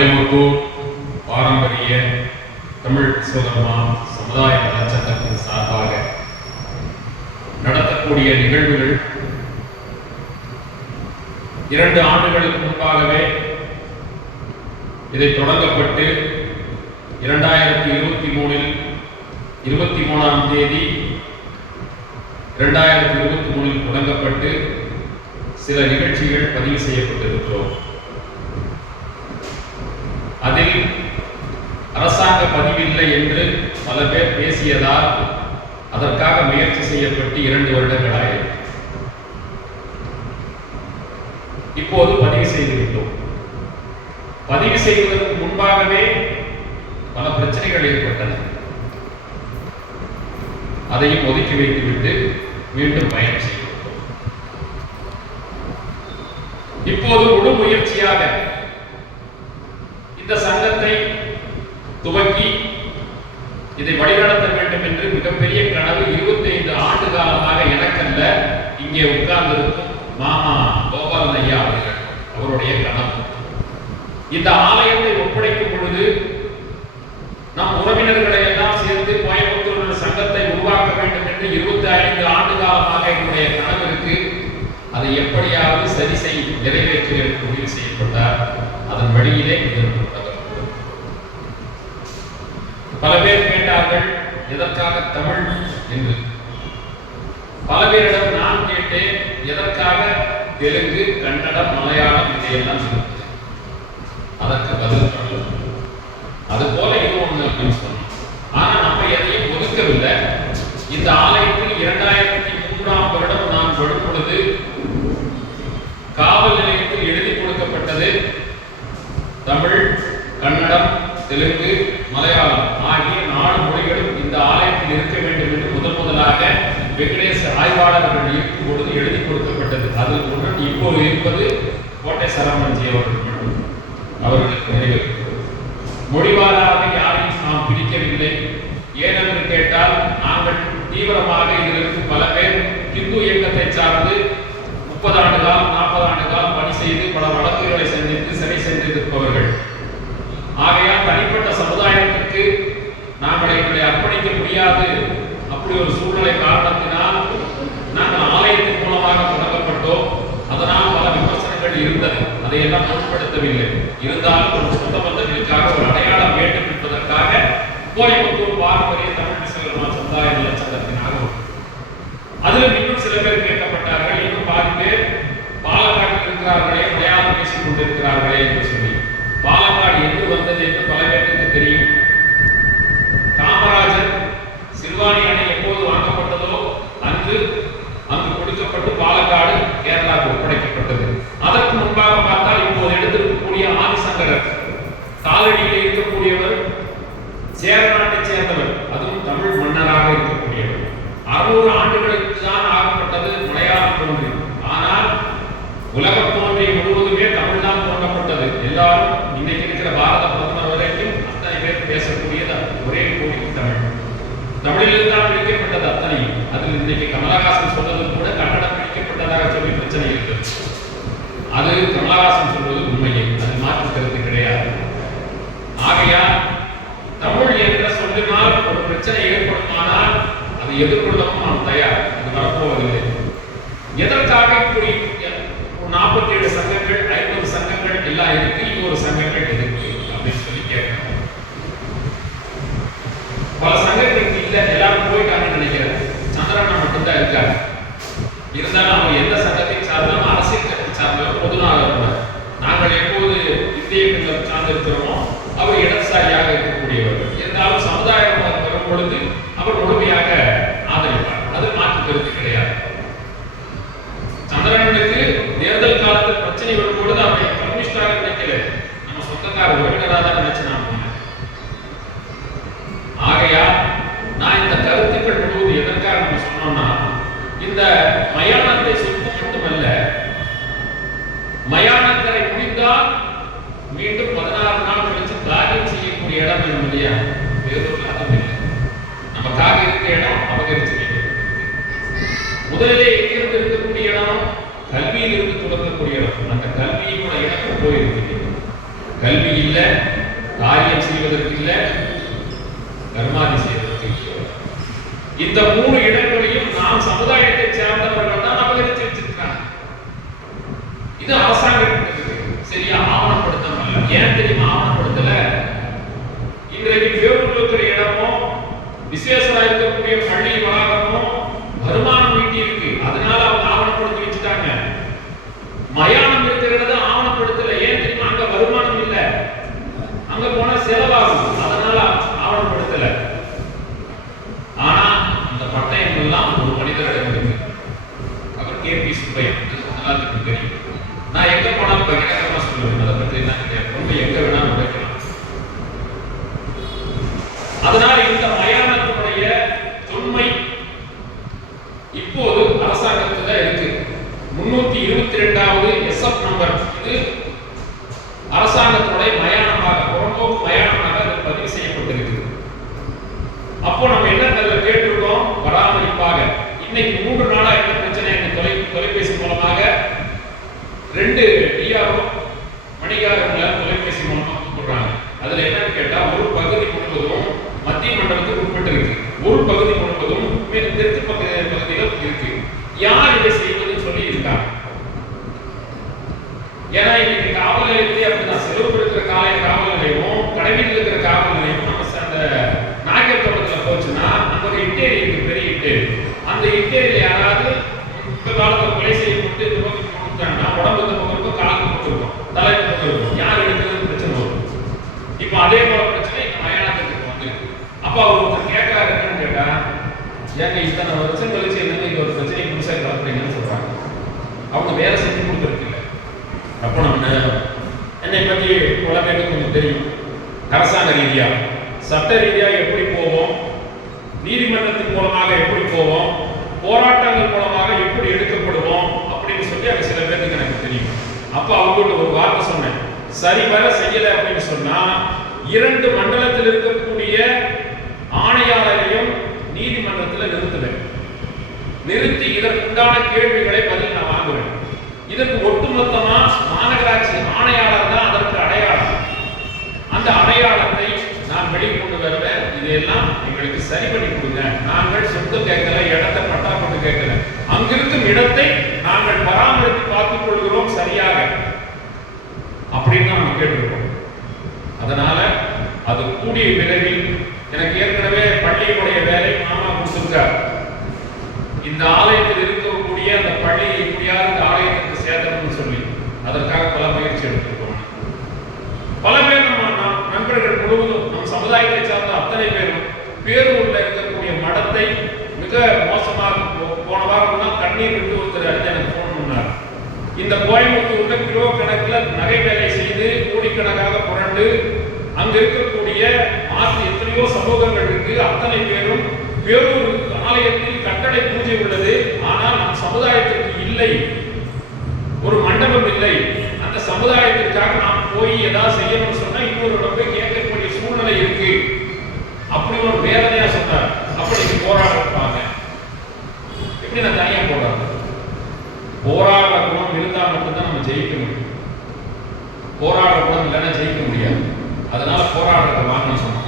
கோயம்புத்தூர் பாரம்பரிய தமிழ் விஸ்வகர்மா சமுதாய நலச்சங்கத்தின் சார்பாக நடத்தக்கூடிய நிகழ்வுகள் இரண்டு ஆண்டுகளுக்கு முன்பாகவே இதை தொடங்கப்பட்டு இரண்டாயிரத்தி இருபத்தி மூணில் இருபத்தி மூணாம் தேதி இரண்டாயிரத்தி இருபத்தி மூணில் தொடங்கப்பட்டு சில நிகழ்ச்சிகள் பதிவு செய்யப்பட்டிருக்கிறோம் அதில் அரசாங்க இல்லை என்று பல பேர் பேசியதால் அதற்காக முயற்சி செய்யப்பட்டு இரண்டு வருடங்கள் ஆயிரம் இப்போது பதிவு செய்துவிட்டோம். பதிவு செய்வதற்கு முன்பாகவே பல பிரச்சனைகள் ஏற்பட்டன. அதையும் ஒதுக்கி வைத்துவிட்டு மீண்டும் பயணம் இப்போது முழு முயற்சியாக இந்த சங்கத்தை துவக்கி இதை வழிநடத்த வேண்டும் என்று மிகப்பெரிய கனவு 25 ஆண்டு காலமாக எனக்கல்ல. இங்கே உட்கார்ந்திருக்கும் மாமா கோபாலன் ஐயா அவர்கள் அவருடைய கனவு. இந்த ஆலயத்தை ஒப்படைக்கும் பொழுது நம் உறவினர்களை எல்லாம் சேர்த்து கோயம்புத்தூர் சங்கத்தை உருவாக்க வேண்டும் என்று 25 ஆண்டு காலமாக என்னுடைய கனவு இருக்கு. அதை எப்படியாவது சரி செய் நிறைவேற்று என்று முடிவு செய்யப்பட்டார். அதன் வழியிலே இதற்கு பல பேர் கேட்டார்கள் எதற்காக தமிழ் என்று? பல பேரிடம் நான் கேட்டேன் எதற்காக? தெலுங்கு கன்னடம் மலையாளம் இதையெல்லாம் இருக்குது அதற்கு பதில் அது போல இது ஒண்ணு அப்படின்னு சொன்னோம் ஆனா நம்ம எதையும் ஒதுக்கவில்லை. இந்த ஆலயத்தில் இரண்டாயிரத்தி மூன்றாம் வருடம் நான் வரும் பொழுது காவல் நிலையத்தில் எழுதி கொடுக்கப்பட்டது தமிழ் கன்னடம் தெலுங்கு மலையாளம் ஆகிய நாலு மொழிகளும் இந்த ஆலயத்தில் இருக்க வேண்டும் என்று முதன் முதலாக வெங்கடேஷ் ஆய்வாளர்கள் இருக்கும் பொழுது எழுதி கொடுக்கப்பட்டது. அதில் ஒன்று இப்போது இருப்பது கோட்டை சரவணன்ஜி அவர்கள் அவர்களுக்கு நினைவு மொழிவாராக யாரையும் நாம் பிரிக்கவில்லை ஏனென்று கேட்டால் நாங்கள் தீவிரமாக இதிலிருந்து பல பேர் இந்து இயக்கத்தை சார்ந்து முப்பது ஆண்டு காலம் நாற்பது ஆண்டு காலம் பணி செய்து பல வழக்குகளை சந்தித்து சிறை சென்றிருப்பவர்கள். ஆகையால் தனிப்பட்ட சமுதாயத்திற்கு நாங்கள் எங்களை அர்ப்பணிக்க முடியாது. அப்படி ஒரு சூழ்நிலை காரணத்தினால் நாங்கள் ஆலயத்தின் மூலமாக தொடங்கப்பட்டோம் அதனால் பல விமர்சனங்கள் இருந்தது. அதையெல்லாம் பொருட்படுத்தவில்லை. இருந்தாலும் ஒரு சொந்த பந்தங்களுக்காக ஒரு அடையாளம் வேண்டும் என்பதற்காக கோயம்புத்தூர் பாரம்பரிய தமிழ் சமுதாய நலச்சங்கத்தின் ஆர்வம். அதிலும் இன்னும் சில பேர் காலடியில் இருக்கக்கூடியவர் சேர நாட்டை சேர்ந்தவர் அதுவும் தமிழ் மன்னராக இருக்கக்கூடியவர். அறுநூறு ஆண்டுகளுக்கு தான் ஆகப்பட்டது மலையாளம் தோன்றி ஆனால் உலகம் தோன்றிய முழுவதுமே தமிழ் தான் தோன்றப்பட்டது எல்லாரும் இன்னைக்கு இருக்கிற பாரத பிரதமர் வரைக்கும் அத்தனை பேர் பேசக்கூடியது ஒரே கோடி தமிழ். தமிழில் தான் பிடிக்கப்பட்டது அத்தனையும் அதில் இன்னைக்கு கமலஹாசன் சொன்னது கூட கன்னடம் பிடிக்கப்பட்டதாக சொல்லி பிரச்சனை இருக்கு. அது கமலஹாசன் சொல்வது உண்மையே. அது மாற்று ஆகையால் தமிழ் என்ற சொல்லினால் ஒரு பிரச்சனை ஏற்படுமானால் அதை எதிர்கொள்ளவும் நாம் தயார். அது வரப்போவதில்லை. எதற்காக இப்படி நாற்பத்தி ஏழு சங்கங்கள் ஐம்பது சங்கங்கள் எல்லாம் இருக்கு இன்னொரு சங்கங்கள் எதுக்கு அப்படின்னு சொல்லி கேட்கணும் பல சங்கங்களுக்கு இல்ல எல்லாரும் போயிட்டாங்கன்னு நினைக்கிறேன் சந்திரண்ணா மட்டும்தான் இருக்காரு இருந்தாலும் அவங்க எந்த சங்கத்தை சார்ந்தாலும் அரசியல் கட்சி சார்ந்தவர் பொதுநாளர் நாங்கள் எப்போது இந்திய இயக்கங்கள் சார்ந்திருக்கிறோமோ அவர் சமுதாயம் வரும் பொழுது அவர் முழுமையாக ஆதரிப்பார். அது மாற்று கருத்து கிடையாது. சந்திரனுக்கு தேர்தல் காலத்தில் பிரச்சனை வரும் பொழுது அவரை கம்யூனிஸ்டாக நினைக்கல. நம்ம சொந்தக்கார உறவினராக தான் நினைச்சு ஆகையா நான் இந்த கருத்துக்கள் முழுவது எதற்காக நம்ம சொன்னோம்னா இந்த மயானத்தை சுத்தம் மட்டுமல்ல மயானக்கரை முடிந்தால் மீண்டும் பதினாறு நாள் கழிச்சு காரியம் செய்யக்கூடிய இடம் வேணும் இல்லையா வேறொரு அளவு இல்லை. நமக்காக இருக்க இடம் அபகரிச்சு வைக்கப்பட்டிருக்கு முதலிலே எங்கிருந்து இருக்கக்கூடிய இடம்? கல்வியில் இருந்து தொடங்கக்கூடிய இடம். அந்த கல்வியோட இடம் போயிருக்கு கல்வி இல்லை காரியம் செய்வதற்கு இல்லை கர்மாதி செய்வதற்கு இந்த மூணு இடங்களையும் நாம் சமுதாயத்தை சேர்ந்தவர்கள் தான் அபகரித்து வச்சிருக்காங்க இது அரசாங்கத்துக்கு இன்றைக்கு வேலூர்ல இருக்கிற இடமும் விசேஷமா இருக்கக்கூடிய பள்ளி வளாகமும் வருமானம் ஈட்டி இருக்கு அதனால அவங்க ஆவணப்படுத்தி வச்சுட்டாங்க மயானம் இருக்கிறத ஆவணப்படுத்தல ஏன் தெரியுமா அங்க வருமானம் இல்ல அங்க போனா செலவாகும் அதனால ஆவணப்படுத்தல ஆனா இந்த பட்டயம் எல்லாம் ஒரு மனிதரிடம் இருக்கு அவர் கே பி சுப்பையன் எல்லாத்துக்கும் தெரியும் நான் எங்க போனாலும் பகிரங்கமா சொல்லுவேன் அதை பத்தி என்ன கிடையாது ரொம்ப எங்க வேணாலும் உடைக்கலாம் அதனால இந்த மயானத்தினுடைய தொன்மை இப்போது அரசாங்கத்துல இருக்கு முன்னூத்தி இருபத்தி ரெண்டாவது எஸ்எஃப் நம்பர் இது அரசாங்கத்தினுடைய மயானமாக புறம்போக்கு மயானமாக அது பதிவு செய்யப்பட்டிருக்குது அப்போ நம்ம என்ன அதுல கேட்டிருக்கோம்? பராமரிப்பாக. இன்னைக்கு மூன்று நாளா என்ன பிரச்சனை? என்ன தொலை தொலைபேசி மூலமாக. ரெண்டு டிஆர்ஓ மணிகாரங்கள தொலைபேசி மூலமா கூப்பிடுறாங்க அதுல என்னன்னு கேட்டா ஒரு பகுதி முழுவதும் மத்திய மண்டலத்துக்கு உட்பட்டு இருக்கு ஒரு பகுதி முழுவதும் தெற்கு பகுதி பகுதிகள் இருக்கு. யார் இதை செய்வதுன்னு சொல்லி இருக்காங்க. ஏன்னா இன்னைக்கு காவல் நிலையத்திலே அப்படிதான். செலவு இருக்கிற காலை காவல் நிலையமும் கடைவீதியில் இருக்கிற காவல் நிலையமும் நம்ம ச- அந்த நாகர் தோட்டத்துல போச்சுன்னா அங்க ஒரு இட்டேரி இருக்கு பெரிய இட்டேரி அந்த இட்டேரியில யாராவது இந்த காலத்துல கொலை செய்யப்பட்டு இந்த பக்கம் கொடுத்தாங்கன்னா உடம்பு இந்த பக்கம் இருக்கும் தலைவர் இந்த யார் எடுக்கிறது பிரச்சனை வரும். இப்போ அதே போல பிரச்சனை இந்த மயானத்துக்கு வந்து அப்ப அவர் ஒருத்தர் கேட்கறாரு என்னன்னு கேட்டா ஏங்க இத்தனை வருஷம் கழிச்சு என்னங்க ஒரு பிரச்சனை புதுசாக கலப்புறீங்கன்னு சொல்றாங்க. அவங்க வேலை செஞ்சு கொடுத்துருக்கு இல்லை. அப்போ நம்ம என்னை பற்றி உலகத்துக்கு கொஞ்சம் தெரியும். அரசாங்க ரீதியா சட்ட ரீதியா எப்படி போவோம்? நீதிமன்றத்தின் மூலமாக எப்படி போவோம்? போராட்டங்கள் மூலமாக எப்படி எடுக்கப்படுவோம்? அப்படின்னு சொல்லி அங்க சில பேருக்கு எனக்கு தெரியும். அப்ப அவங்கள்ட்ட சரிவர செய்யல அப்படின்னு சொன்னா இரண்டு மண்டலத்தில் இருக்கக்கூடிய ஆணையாளரையும் நீதிமன்றத்தில் நிறுத்துவேன். நிறுத்தி இதற்குண்டான கேள்விகளை பதில் நான் வாங்குவேன். இதற்கு ஒட்டுமொத்தமா மாநகராட்சி ஆணையாளர் தான் அதற்கு அடையாளம். அந்த அடையாளத்தை நான் வெளிக்கொண்டு வருவேன். இதையெல்லாம் எங்களுக்கு சரி பண்ணி கொடுங்க. நாங்கள் சொத்து கேட்கல இடத்தை பட்டா கொண்டு கேட்கல. அங்கிருக்கும் இடத்தை நாங்கள் பராமரித்து பார்த்துக் கொள்கிறோம் சரியாக அப்படின்னு தான் நம்ம கேட்டிருக்கோம். அதனால அது கூடிய விரைவில் எனக்கு ஏற்கனவே பள்ளியினுடைய வேலை மாமா கொடுத்திருக்கார். இந்த ஆலயத்தில் இருக்கக்கூடிய அந்த பள்ளியை எப்படியாவது இந்த ஆலயத்திற்கு சேர்த்தணும்னு சொல்லி அதற்காக பல முயற்சி எடுத்திருக்கோம். பல பேர் நம்ம நண்பர்கள் முழுவதும் நம் சமுதாயத்தை சார்ந்த அத்தனை பேரும் பேரூர்ல இருக்கக்கூடிய மடத்தை மிக மோசமாக போன வாரம் தான் தண்ணீர் விட்டு ஒருத்தர் அறிஞர் எனக்கு ஃபோன் பண்ணார். இந்த கோயம்புத்தூர்ல கிலோ கணக்கில் நகை வேலை கோடிக்கணக்காக புரண்டு அங்க இருக்கக்கூடிய மாற்று எத்தனையோ சமூகங்கள் இருக்கு. அத்தனை பேரும் வேறொரு ஆலயத்தில் கட்டளை பூஜை உள்ளது. ஆனால் நம் சமுதாயத்திற்கு இல்லை. ஒரு மண்டபம் இல்லை. அந்த சமுதாயத்திற்காக நாம் போய் ஏதாவது செய்யணும்னு சொன்னா இன்னொரு போய் கேட்கக்கூடிய சூழ்நிலை இருக்கு. அப்படி ஒரு வேதனையா சொன்னார். அப்படி நீங்க போராடுறாங்க எப்படி நான் தனியா போராடுறது? போராடுற குணம் இருந்தா மட்டும்தான் நம்ம ஜெயிக்க முடியும். போராடுற குணம் இல்லைன்னா ஜெயிக்க முடியாது. அதனால போராடுறத வாங்கன்னு சொன்னோம்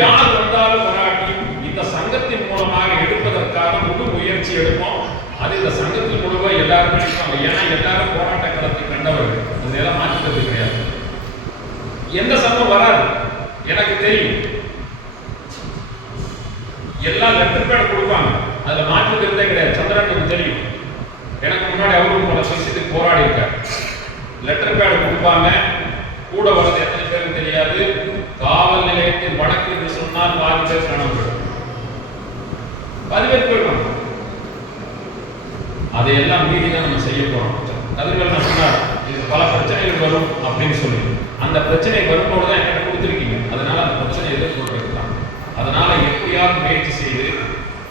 யார் வந்தாலும் வராட்டியும் இந்த சங்கத்தின் மூலமாக எடுப்பதற்காக முழு முயற்சி எடுப்போம். அது இந்த சங்கத்தில் முழுவ எல்லாருமே இருப்பாங்க ஏன்னா எல்லாரும் போராட்ட களத்தை கண்டவர்கள். இதெல்லாம் மாற்றுறது கிடையாது. எந்த சங்கம் வராது. எனக்கு தெரியும். எல்லா லெட்டர் பேட் கொடுப்பாங்க. அதுல மாற்று இருந்தே கிடையாது. சந்திரனுக்கு தெரியும் எனக்கு முன்னாடி அவரும் பல விஷயத்துக்கு போராடி இருக்கார் லெட்டர் பேட் கொடுப்பாங்க கூட வரது எத்தனை பேருக்கு தெரியாது காவல் நிலையத்தின் வடக்கு என்று சொன்னால் பாதி பேர் காணாம போயிடும் பாதி பேர் போயிடுவாங்க அதையெல்லாம் மீறி தான் நம்ம செய்ய போறோம் கதிர்கள் நான் சொன்னார் இது பல பிரச்சனைகள் வரும் அப்படின்னு சொல்லி அந்த பிரச்சனை வரும்போது தான் என்கிட்ட கொடுத்துருக்கீங்க. அதனால அந்த பிரச்சனை எதிர்கொள்றது தான். அதனால எப்படியாவது முயற்சி செய்து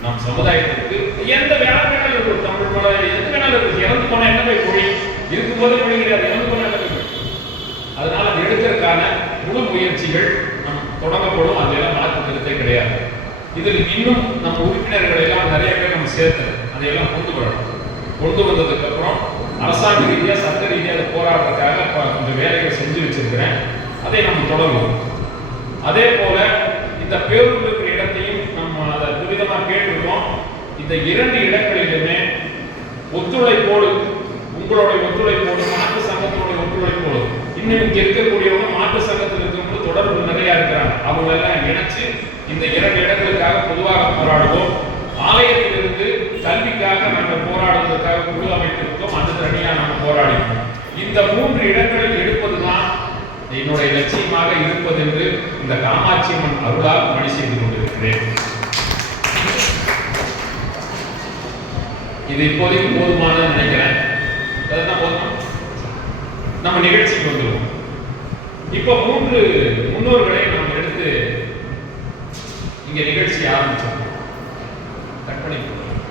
நம் சமுதாயத்திற்கு எந்த வேலை வேணாலும் இருக்கும். தமிழ் மொழி எது வேணாலும் இருக்கு இறந்து போன என்ன போய் மொழி இருக்கும்போதே மொழி கிடையாது. இறந்து போன என்ன போய் அதனால அது எடுக்கிறதுக்கான முழு முயற்சிகள் நம் தொடங்கப்படும். அதெல்லாம் மாற்று கருத்தே கிடையாது. இதில் இன்னும் நம்ம உறுப்பினர்களை எல்லாம் நிறைய பேர் நம்ம சேர்த்து அதையெல்லாம் கொண்டு வரணும். கொண்டு வந்ததுக்கு அப்புறம் அரசாங்க ரீதியாக சட்ட ரீதியாக அதை போராடுறதுக்காக இப்போ கொஞ்சம் வேலைகள் செஞ்சு வச்சிருக்கிறேன். அதை நம்ம தொடருவோம். அதே போல இந்த பேருந்து இருக்கிற இடத்தையும் நம்ம அதை துரிதமாக கேட்டிருக்கோம். இந்த இரண்டு இடங்களிலுமே ஒத்துழைப்போடு உங்களுடைய ஒத்துழைப்போடு மாற்று சங்கத்தினுடைய ஒத்துழைப்போடு இன்னும் இங்க இருக்கக்கூடியவங்க மாற்று சங்கத்தில் இருக்கிறவங்க தொடர்பு நிறைய இருக்கிறாங்க. அவங்க எல்லாம் இணைச்சு இந்த இரண்டு இடங்களுக்காக பொதுவாக போராடுவோம். ஆலயத்திலிருந்து கல்விக்காக நாங்கள் போராடுவதற்காக குழு அமைப்பு அந்த தனியா நம்ம போராடினோம் இந்த மூன்று இடங்களில் எடுப்பதுதான் என்னுடைய லட்சியமாக இருப்பது என்று இந்த காமாட்சி அம்மன் அருளால் பணி செய்து கொண்டிருக்கிறேன். இது இப்போதைக்கு போதுமானது நினைக்கிறேன். அதுதான் போதுமா? நம்ம நிகழ்ச்சிக்கு வந்துடுவோம். இப்போ மூன்று முன்னோர்களை நாம் எடுத்து இங்க நிகழ்ச்சி ஆரம்பிச்சோம்